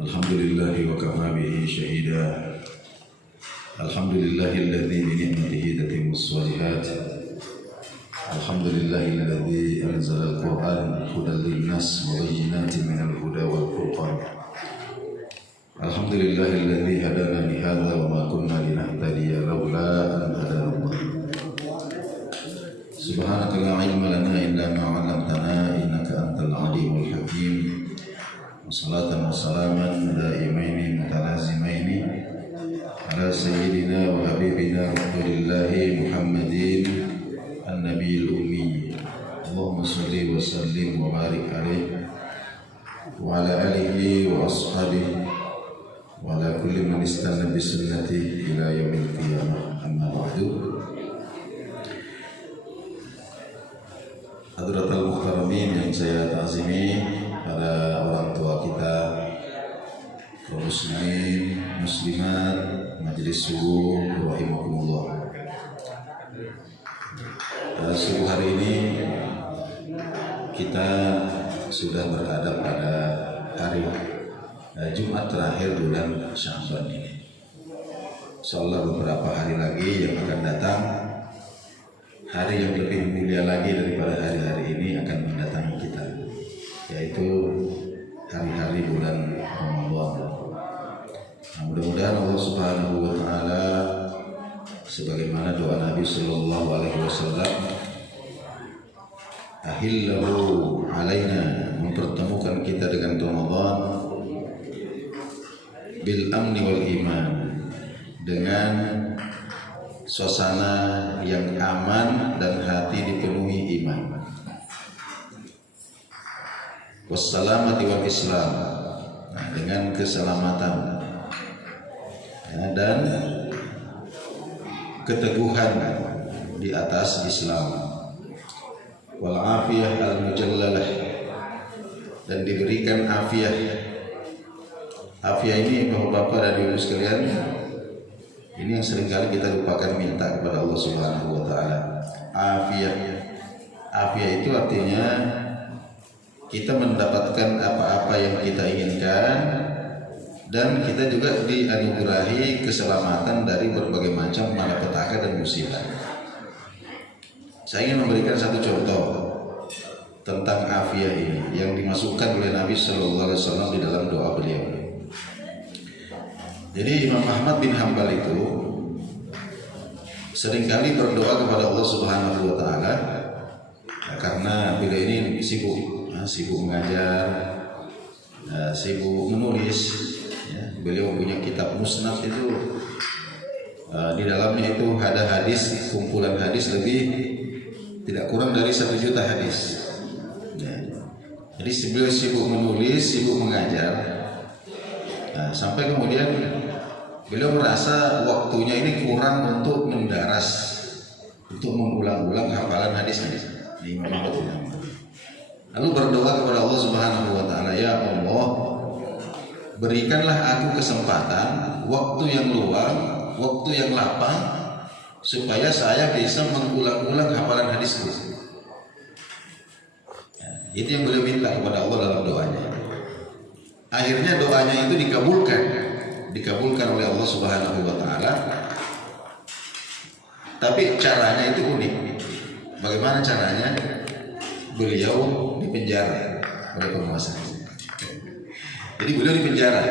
الحمد لله وكفى به شهيدا. الحمد لله الذي بنعمته تتم الصالحات. الحمد لله الذي أنزل القرآن هدى للناس وبينات من الهدى والفرقان. الحمد لله الذي هدانا لهذا وما كنا لنهتدي لولا أن هدانا الله. سبحانك لا علم لنا إلا ما علمتنا إنك أنت العليم الحكيم. وصلاة وسلاما دائمين متلازمين على سيدنا وحبيبنا رسول الله محمد النبي الأمي. اللهم صل وسلم وبارك عليه وعلى آله وأصحابه وعلى كل من استنى بسنته إلى يوم القيامة. أما بعد. Hadratul Muhtaramin yang saya ta'zimi, para orang tua kita, kaum muslimin, muslimat, majelis subuh, rahimakumullah. Subuh hari ini kita sudah berada pada hari Jumat terakhir bulan Sya'ban ini. Insyaallah beberapa hari lagi yang akan datang, hari yang lebih mulia lagi daripada hari-hari ini akan mendatangi kita, yaitu hari-hari bulan Ramadan. Nah, mudah-mudahan Allah Subhanahu wa taala sebagaimana doa Nabi sallallahu alaihi wasallam, ahillahu alaina, mempertemukan kita dengan Ramadan bil amni wal iman, dengan suasana yang aman dan hati dipenuhi iman. Wassalamati wal Islam, dengan keselamatan dan keteguhan di atas Islam. Wal afiyah al mujallalah, dan diberikan afiyah. Afiyah ini Bapak-bapak dan Ibu sekalian, ini yang seringkali kita lupakan minta kepada Allah Subhanahu wa taala. Afiyah. Afiyah itu artinya kita mendapatkan apa-apa yang kita inginkan, dan kita juga dianugerahi keselamatan dari berbagai macam malapetaka dan musibah. Saya ingin memberikan satu contoh tentang afiyah ini yang dimasukkan oleh Nabi sallallahu alaihi wasallam di dalam doa beliau. Jadi Imam Ahmad bin Hanbal itu seringkali berdoa kepada Allah Subhanahu wa taala, karena beliau ini sibuk mengajar, sibuk menulis, ya. Beliau punya kitab musnad itu, di dalamnya itu ada hadis, kumpulan hadis lebih tidak kurang dari 1 juta hadis, ya. Jadi beliau sibuk menulis, sibuk mengajar, sampai kemudian beliau merasa waktunya ini kurang untuk mendaras, untuk mengulang-ulang hafalan hadis-hadis. Lalu berdoa kepada Allah Subhanahu wa taala, ya Allah, berikanlah aku kesempatan, waktu yang luang, waktu yang lapang, supaya saya bisa mengulang-ulang hafalan hadisku. Itu yang beliau minta kepada Allah dalam doanya. Akhirnya doanya itu dikabulkan oleh Allah Subhanahu wa taala. Tapi caranya itu unik. Bagaimana caranya? Beliau dipenjara oleh penguasa. Jadi beliau dipenjara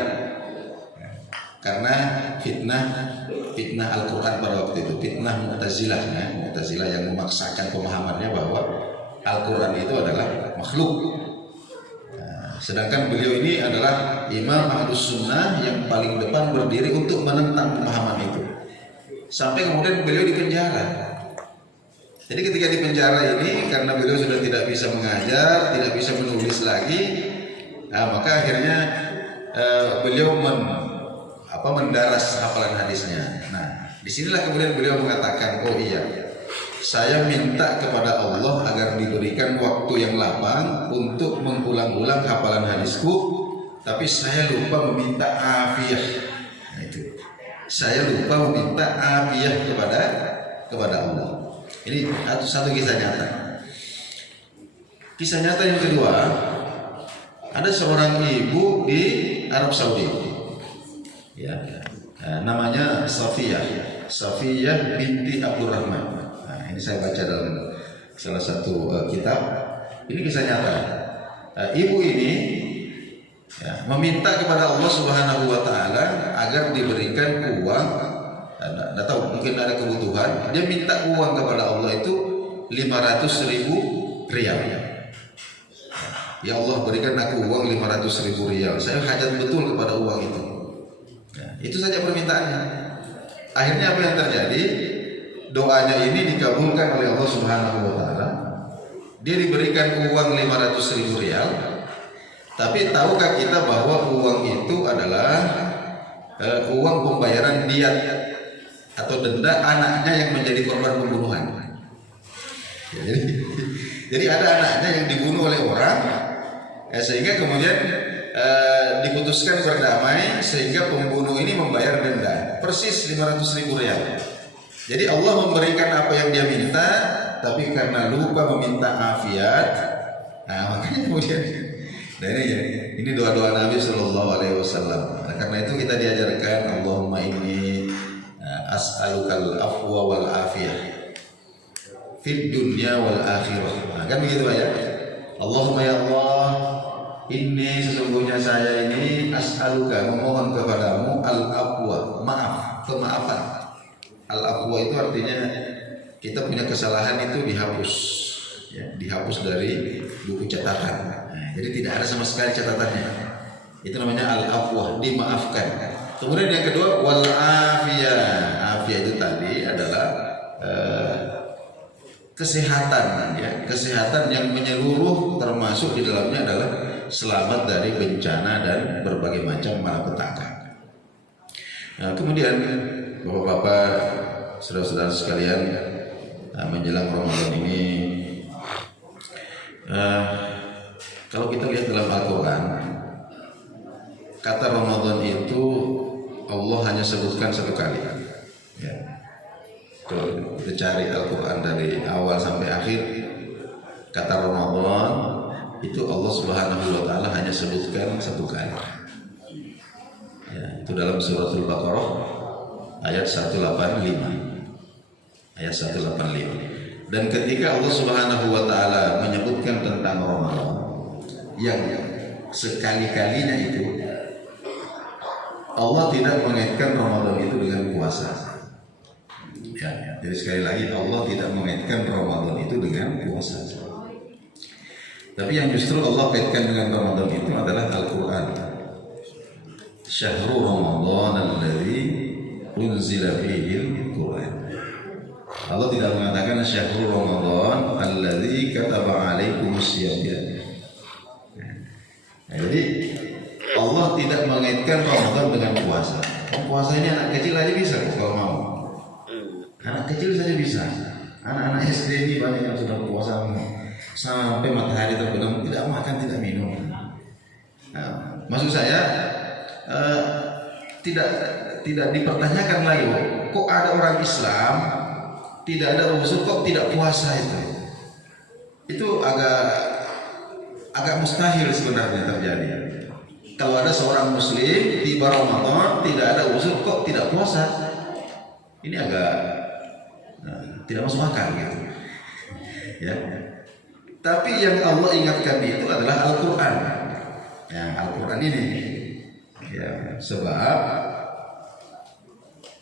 karena fitnah Al-Quran pada waktu itu, fitnah Mu'tazilah, Mu'tazilah yang memaksakan pemahamannya bahwa Al-Quran itu adalah makhluk. Sedangkan beliau ini adalah imam Ahlus Sunnah yang paling depan berdiri untuk menentang pemahaman itu. Sampai kemudian beliau dipenjara. Jadi ketika di penjara ini, karena beliau sudah tidak bisa mengajar, tidak bisa menulis lagi, maka akhirnya beliau mendaras hafalan hadisnya. Nah, disinilah kemudian beliau mengatakan, oh iya, saya minta kepada Allah agar diberikan waktu yang lapang untuk mengulang-ulang hafalan hadisku, tapi saya lupa meminta afiyah. Nah, itu. Saya lupa meminta afiyah kepada Allah. Ini satu kisah nyata. Kisah nyata yang kedua, ada seorang ibu di Arab Saudi. Ya, namanya Safiyah binti Abdurrahman. Nah, ini saya baca dalam salah satu kitab. Ini kisah nyata. Ibu ini meminta kepada Allah Subhanahu wa taala agar diberikan uang. Tidak tahu, mungkin ada kebutuhan. Dia minta uang kepada Allah itu 500.000 rial. Ya Allah, berikan aku uang 500.000 rial. Saya hajat betul kepada uang itu. Itu saja permintaannya. Akhirnya apa yang terjadi? Doanya ini dikabulkan oleh Allah Subhanahu wa taala. Dia diberikan uang 500.000 rial. Tapi tahukah kita bahwa uang itu adalah uang pembayaran diat atau denda anaknya yang menjadi korban pembunuhan. Ya, jadi ada anaknya yang dibunuh oleh orang, sehingga kemudian diputuskan berdamai sehingga pembunuh ini membayar denda persis 500.000 rial. Jadi Allah memberikan apa yang dia minta, tapi karena lupa meminta afiat, makanya kemudian. Nah ini doa-doa Nabi Sallallahu Alaihi Wasallam. Karena itu kita diajarkan Allahumma inni as'alukal afwa wal afiyah fid dunya wal akhirah. Kan begitu Pak ya? Allahumma ya Allah, ini sesungguhnya saya ini as'aluka, memohon kepadamu al-afwa, maaf, kemaafan. Al-afwa itu artinya kita punya kesalahan itu dihapus, ya, dihapus dari buku catatan. Jadi tidak ada sama sekali catatannya. Itu namanya al-afwa, dimaafkan. Kemudian yang kedua wal afiyah. Afiyah itu tadi adalah kesehatan, ya, kesehatan yang menyeluruh, termasuk di dalamnya adalah selamat dari bencana dan berbagai macam malapetaka. Kemudian Bapak-bapak, saudara-saudara sekalian, menjelang Ramadan ini, kalau kita lihat dalam Al-Quran, kata Ramadan itu Allah hanya sebutkan satu kali. Ya. Kalau kita cari Al-Quran dari awal sampai akhir, kata Ramadan itu Allah Subhanahu wa taala hanya sebutkan satu kali. Ya, itu dalam suratul Baqarah ayat 185. Ayat 185. Dan ketika Allah Subhanahu wa taala menyebutkan tentang Ramadan yang sekali-kalinya itu, Allah tidak mengaitkan Ramadan itu dengan puasa. Ya, jadi sekali lagi Allah tidak mengaitkan Ramadan itu dengan puasa. Tapi yang justru Allah kaitkan dengan Ramadan itu adalah Al-Quran. Syahrul Ramadan alladzi unzila fihi al-Quran. Allah tidak mengatakan syahrul Ramadan alladzi kataba alaikumus siyam. Jadi Allah tidak mengaitkan Ramadan dengan puasa. Puasa ini anak kecil aja bisa kalau mau. Anak kecil saja bisa. Anak-anak SD ini banyak yang sudah puasa sampai matahari terbenam, tidak makan, tidak minum. Maksud saya tidak dipertanyakan lagi, kok ada orang Islam tidak ada usul kok tidak puasa itu agak mustahil sebenarnya terjadi. Kalau ada seorang Muslim tiba Ramadan tidak ada usul kok tidak puasa, ini agak tidak masuk akal gitu. Ya. Tapi yang Allah ingatkan itu adalah Al-Quran. Ya, Al-Quran ini. Ya, sebab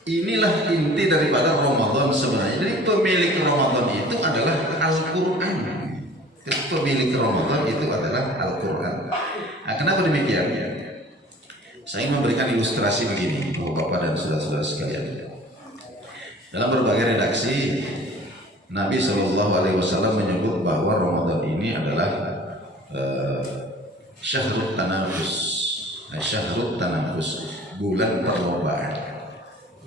inilah inti daripada Ramadan sebenarnya. Jadi pemilik Ramadan itu adalah Al-Quran. Pemilik Ramadan itu adalah Al-Quran. Nah, kenapa demikian? Saya ingin memberikan ilustrasi begini, Bapak dan saudara-saudara sekalian. Dalam berbagai redaksi, Nabi SAW menyebut bahwa Ramadan ini adalah syahrut tanafus, bulan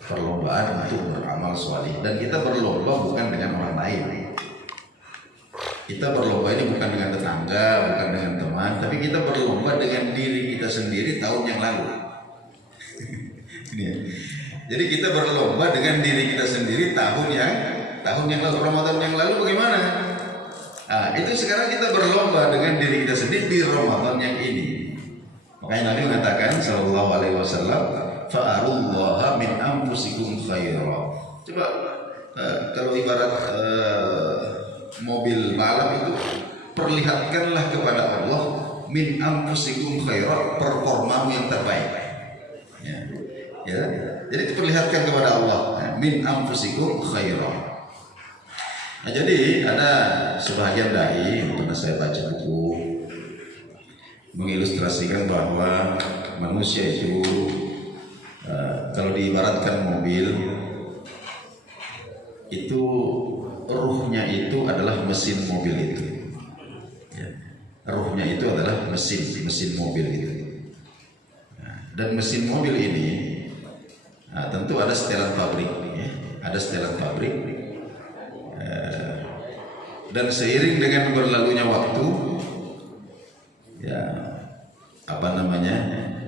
perlombaan untuk beramal salih. Dan kita berlomba bukan dengan orang lain. Kita berlomba ini bukan dengan tetangga, bukan dengan teman, tapi kita berlomba dengan diri kita sendiri tahun yang lalu. Jadi kita berlomba dengan diri kita sendiri tahun yang lalu, Ramadan yang lalu bagaimana? Itu sekarang kita berlomba dengan diri kita sendiri di Ramadan yang ini. Makanya Nabi mengatakan sallallahu alaihi wasallam, fa'arullaha min anfusikum khaira. Coba kalau ibarat mobil balap itu, perlihatkanlah kepada Allah min anfusikum khaira, performamu yang terbaik. Ya. Jadi diperlihatkan kepada Allah min anfusikum khaira. Nah, jadi ada sebagian dai, pernah saya baca buku, mengilustrasikan bahwa manusia itu kalau diibaratkan mobil itu, ruhnya itu adalah mesin mobil itu. Ya. Ruhnya itu adalah mesin mobil itu. Dan mesin mobil ini tentu ada setelan pabrik, ya. Ada setelan pabrik. Dan seiring dengan berlalunya waktu, ya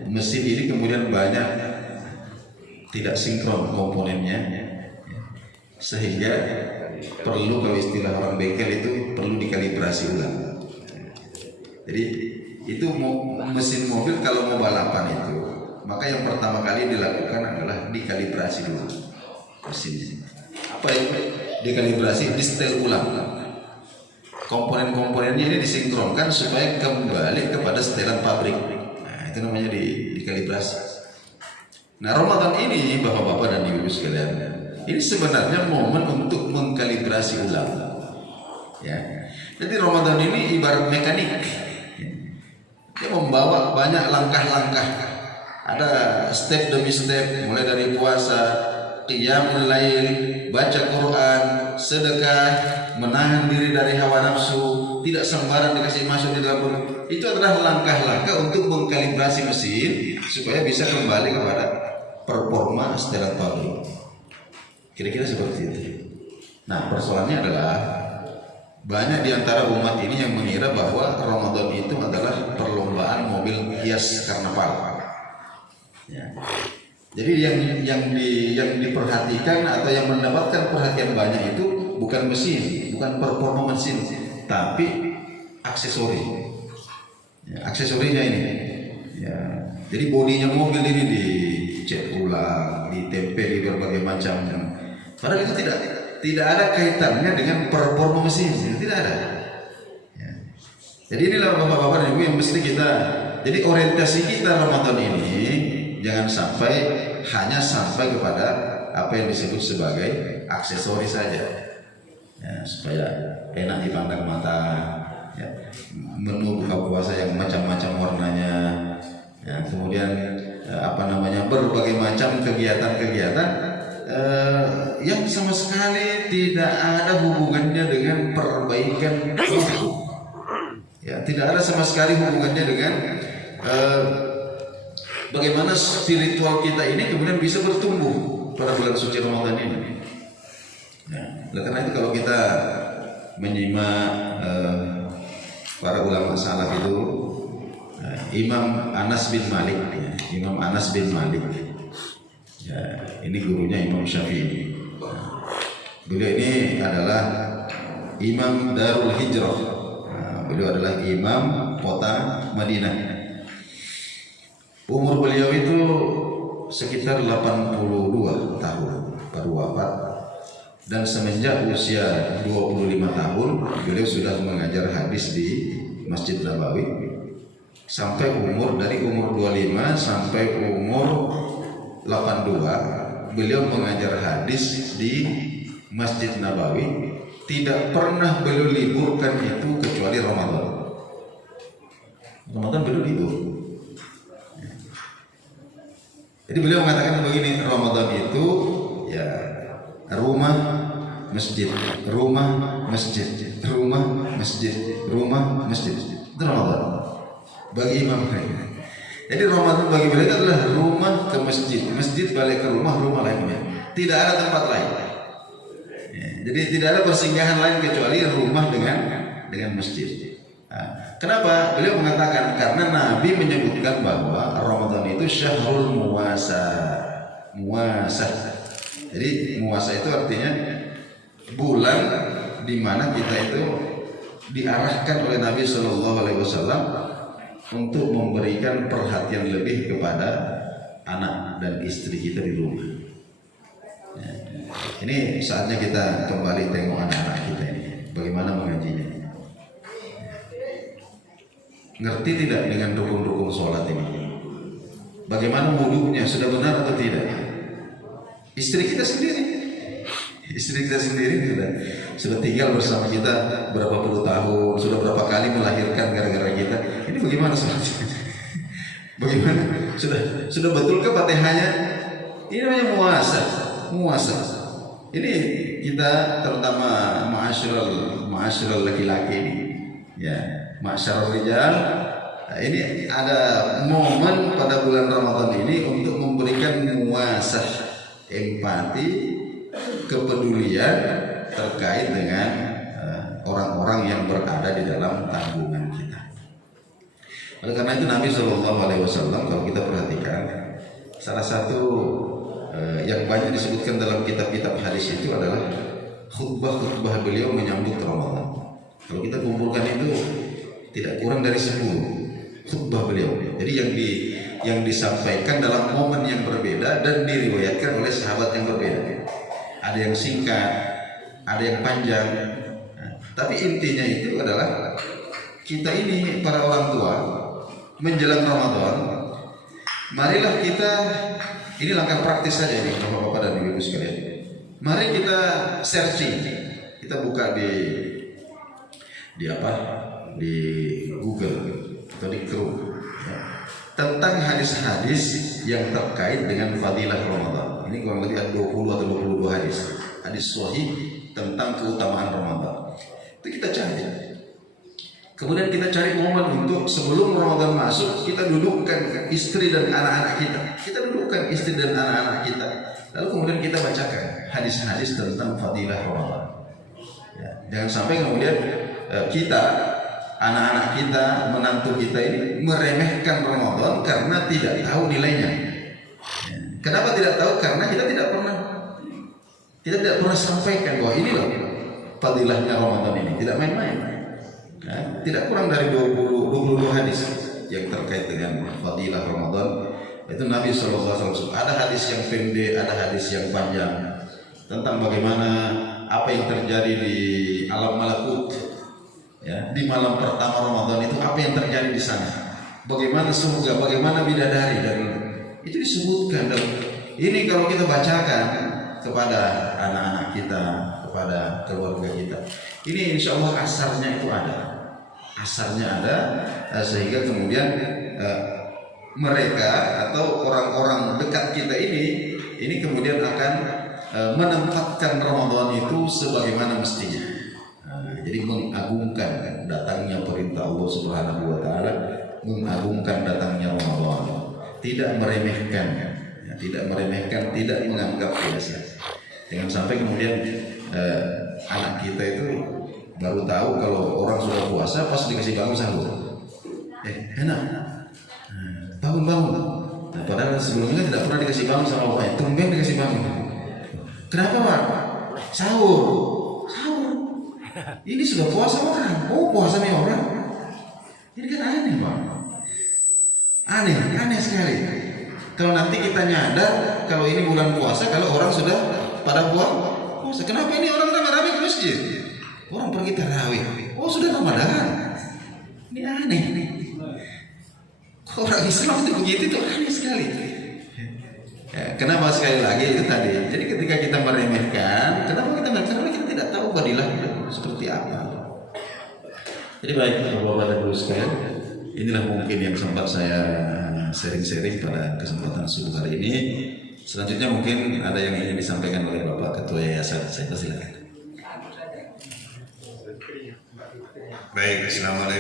mesin ini kemudian banyak tidak sinkron komponennya, sehingga perlu, kalau istilah orang bengkel itu, perlu dikalibrasi ulang. Jadi itu mesin mobil kalau mau balapan itu, maka yang pertama kali dilakukan adalah dikalibrasi dulu mesinnya. Apa yang dikalibrasi? Di setel ulang. Komponen-komponennya ini disinkronkan supaya kembali kepada setelan pabrik. Nah, itu namanya dikalibrasi. Nah, Ramadan ini bapak-bapak dan ibu sekalian, ini sebenarnya momen untuk mengkalibrasi ulang. Ya. Jadi Ramadan ini ibarat mekanik. Dia membawa banyak langkah-langkah. Ada step demi step, mulai dari puasa, qiyamul lail, baca Quran, sedekah, menahan diri dari hawa nafsu, tidak sembarang dikasih masuk di dalam perut. Itu adalah langkah-langkah untuk mengkalibrasi mesin supaya bisa kembali kepada performa setelan pabrik. Kira-kira seperti itu. Nah, persoalannya adalah banyak di antara umat ini yang mengira bahwa Ramadan itu adalah perlombaan mobil hias karnaval. Ya. Jadi yang diperhatikan atau yang mendapatkan perhatian banyak itu bukan mesin, bukan performa mesin, tapi aksesori. Ya, aksesorinya ini. Ya. Jadi bodinya mobil ini dicat ulang, ditempel di berbagai macam. Padahal itu tidak ada kaitannya dengan performa mesin, tidak ada. Ya. Jadi inilah bapak-bapak dan ibu yang mesti kita. Jadi orientasi kita Ramadan ini jangan hanya sampai kepada apa yang disebut sebagai aksesori saja, ya, supaya enak dipandang mata, ya. Menu buka puasa yang macam-macam warnanya, ya. Kemudian berbagai macam kegiatan-kegiatan yang sama sekali tidak ada hubungannya dengan perbaikan ruh, ya, tidak ada sama sekali hubungannya dengan bagaimana spiritual kita ini kemudian bisa bertumbuh pada bulan suci Ramadan ini. Nah, karena itu kalau kita menyimak para ulama salaf itu, Imam Anas bin Malik, ya, Imam Anas bin Malik, ya, ini gurunya Imam Syafi'i. Beliau ini adalah Imam Darul Hijrah. Beliau adalah Imam kota Madinah. Umur beliau itu sekitar 82 tahun baru wafat, dan semenjak usia 25 tahun beliau sudah mengajar hadis di Masjid Nabawi sampai dari umur 25 sampai umur 82 beliau mengajar hadis di Masjid Nabawi. Tidak pernah beliau liburkan itu kecuali Ramadan. Ramadan beliau libur. Jadi beliau mengatakan begini, Ramadan itu ya rumah masjid, rumah masjid, rumah masjid, rumah masjid. Itu Ramadan bagi Imam Syafi'i. Jadi Ramadan bagi beliau adalah rumah ke masjid, masjid balik ke rumah, rumah lainnya. Tidak ada tempat lain. Ya, jadi tidak ada persinggahan lain kecuali rumah dengan masjid. Nah, kenapa? Beliau mengatakan karena Nabi menyebutkan bahwa Ramadan itu syahrul muwasah. Jadi muwasah itu artinya bulan di mana kita itu diarahkan oleh Nabi Shallallahu Alaihi Wasallam untuk memberikan perhatian lebih kepada anak dan istri kita di rumah. Ya. Ini saatnya kita kembali tengok anak-anak kita ini, bagaimana mengajinya. Ngerti tidak dengan rukun-rukun sholat ini? Bagaimana wudunya, sudah benar atau tidak? Istri kita sendiri sudah tinggal bersama kita berapa puluh tahun, sudah berapa kali melahirkan gara-gara kita. Ini bagaimana sholatnya? Bagaimana? Sudah betul ke Fatihahnya? Ini namanya muasa. Ini kita terutama ma'asyiral laki-laki ini, ya, ma'asyiral rijal. Ini ada momen pada bulan Ramadan ini untuk memberikan muasah, empati, kepedulian terkait dengan orang-orang yang berada di dalam tanggungan kita. Oleh karena itu Nabi SAW, kalau kita perhatikan, salah satu yang banyak disebutkan dalam kitab-kitab hadis itu adalah khutbah beliau menyambut Ramadan. Kalau kita kumpulkan itu tidak kurang dari 10 khutbah beliau. Jadi yang disampaikan dalam momen yang berbeda dan diriwayatkan oleh sahabat yang berbeda. Ada yang singkat, ada yang panjang. Tapi intinya itu adalah kita ini para orang tua menjelang Ramadan, marilah kita, ini langkah praktis saja ini Bapak-bapak dan Ibu sekalian. Mari kita searching, kita buka di Google atau di Chrome, ya, tentang hadis-hadis yang terkait dengan fadilah Ramadan. Ini kurang lebih ada 20 atau 22 hadis sahih tentang keutamaan Ramadan. Itu kita cari. Kemudian kita cari momen untuk sebelum Ramadan masuk, kita dudukkan istri dan anak-anak kita. Kita dudukkan istri dan anak-anak kita. Lalu kemudian kita bacakan hadis-hadis tentang fadilah Ramadan. Ya, jangan sampai kemudian kita, anak-anak kita, menantu kita ini meremehkan Ramadan karena tidak tahu nilainya. Ya. Kenapa tidak tahu? Karena kita tidak pernah sampaikan bahwa ini loh fadilahnya Ramadan ini, tidak main-main. Ya, tidak kurang dari 22 hadis yang terkait dengan fadilah Ramadan. Itu Nabi SAW. Ada hadis yang pendek, ada hadis yang panjang tentang bagaimana apa yang terjadi di alam malakut, ya, di malam pertama Ramadan itu apa yang terjadi di sana. Bagaimana surga, bagaimana bidadari, dan itu disebutkan. Dan ini kalau kita bacakan kepada anak-anak kita, kepada keluarga kita, ini insya Allah asarnya ada, sehingga kemudian mereka atau orang-orang dekat kita ini kemudian akan menempatkan Ramadan itu sebagaimana mestinya. Jadi mengagungkan datangnya perintah Allah Subhanahu wa taala, mengagungkan datangnya Ramadan, tidak meremehkan, tidak menganggap biasa. Jangan sampai kemudian anak kita itu baru tahu kalau orang sudah puasa pas dikasih bangun sahur. Enak. Bangun. Nah, padahal sebelumnya tidak pernah dikasih bangun sama bapaknya. Tumben dikasih bangun. Kenapa, Pak? Sahur. Ini sudah puasa orang. Oh, puasa nih orang. Ini kan aneh, Pak. Aneh sekali. Kalau nanti kita nyadar kalau ini bulan puasa, kalau orang sudah pada puasa, kenapa ini orang rame-rame ke masjid? Orang pergi tarawih. Oh, sudah Ramadan. Ini aneh. Orang Islam itu begitu, itu aneh sekali. Ya, kenapa sekali lagi itu tadi? Jadi ketika kita meremehkan, kenapa kita meremehkan? Karena kita tidak tahu fadilah seperti apa. Jadi baik Bapak dan Ibu sekalian, inilah mungkin yang sempat saya sharing-sharing pada kesempatan subuh hari ini. Selanjutnya mungkin ada yang ingin disampaikan oleh Bapak Ketua Yayasan. Saya persilakan. Baik, assalamualaikum.